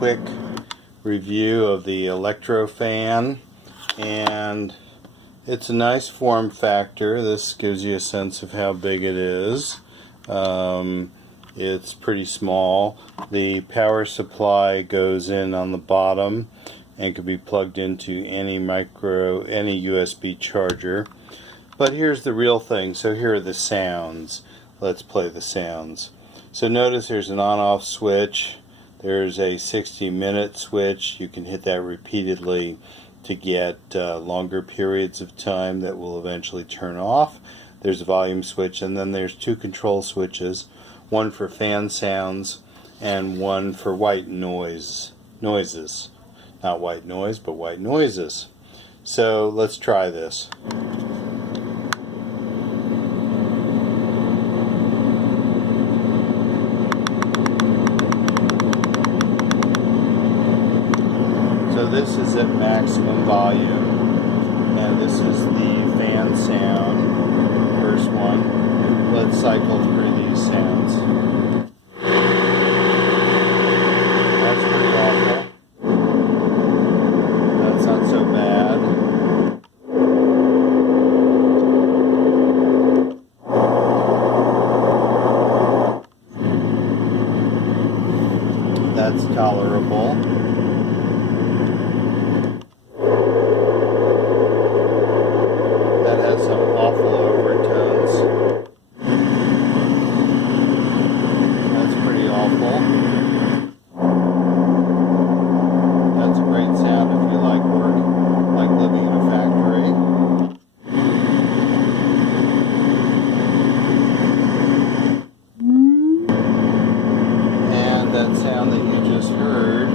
quick review of the LectroFan, and it's a nice form factor. This gives you a sense of how big it is. It's pretty small. The power supply goes in on the bottom and can be plugged into any USB charger. But here's the real thing. So here are the sounds. Let's play the sounds. So notice there's an on-off switch. There's a 60-minute switch. You can hit that repeatedly to get longer periods of time that will eventually turn off. There's a volume switch, and then there's two control switches, one for fan sounds and one for white noises. Not white noise, but white noises. So let's try this. So this is at maximum volume, and this is the fan sound, first one. Let's cycle through these sounds. That's pretty awful. That's not so bad. That's tolerable. Some awful overtones. That's pretty awful. That's a great sound if you like living in a factory. And that sound that you just heard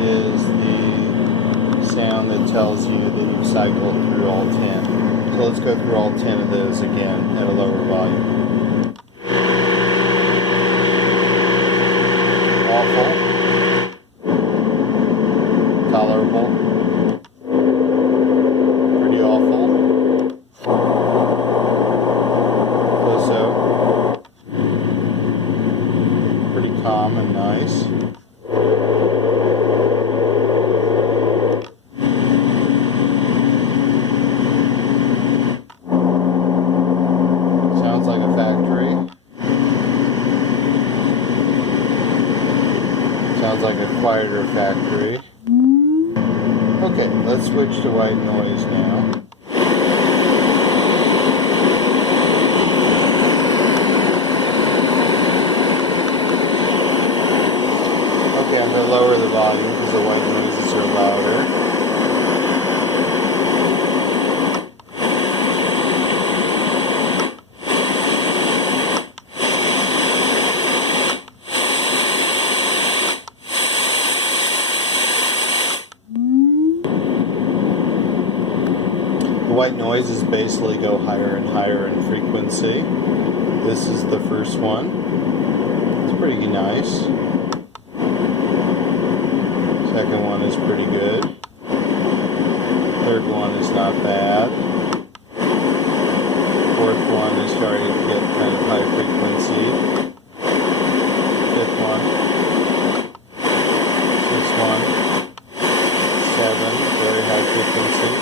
is the sound that tells you that you've cycled through all 10. So let's go through all 10 of those again at a lower volume. Awful. Tolerable. Pretty awful. So pretty calm and nice. Like a factory. Sounds like a quieter factory. Okay, let's switch to white noise now. Okay, I'm going to lower the volume because the white noises are louder. White noises basically go higher and higher in frequency. This is the first one. It's pretty nice. Second one is pretty good. Third one is not bad. Fourth one is starting to get kind of high frequency. Fifth one. Sixth one. 7, very high frequency.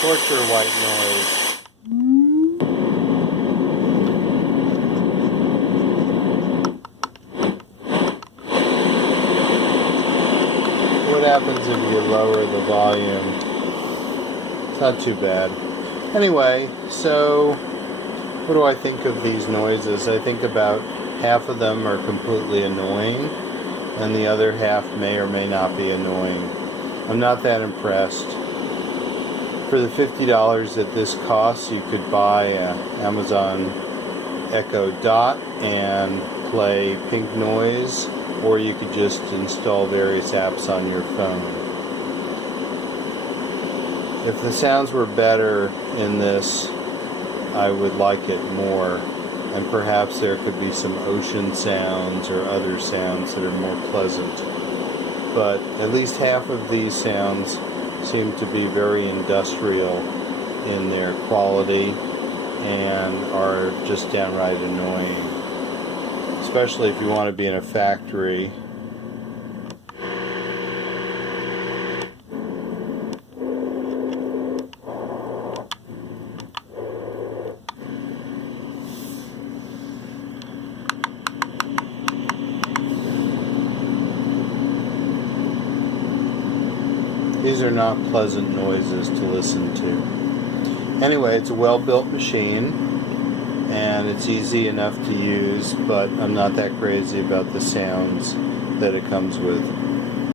Torture white noise. What happens if you lower the volume? It's not too bad. Anyway, so what do I think of these noises? I think about half of them are completely annoying, and the other half may or may not be annoying. I'm not that impressed. For the $50 that this costs, you could buy an Amazon Echo Dot and play pink noise, or you could just install various apps on your phone. If the sounds were better in this, I would like it more, and perhaps there could be some ocean sounds or other sounds that are more pleasant. But at least half of these sounds seem to be very industrial in their quality and are just downright annoying, especially if you want to be in a factory. These are not pleasant noises to listen to. Anyway, it's a well-built machine, and it's easy enough to use, but I'm not that crazy about the sounds that it comes with.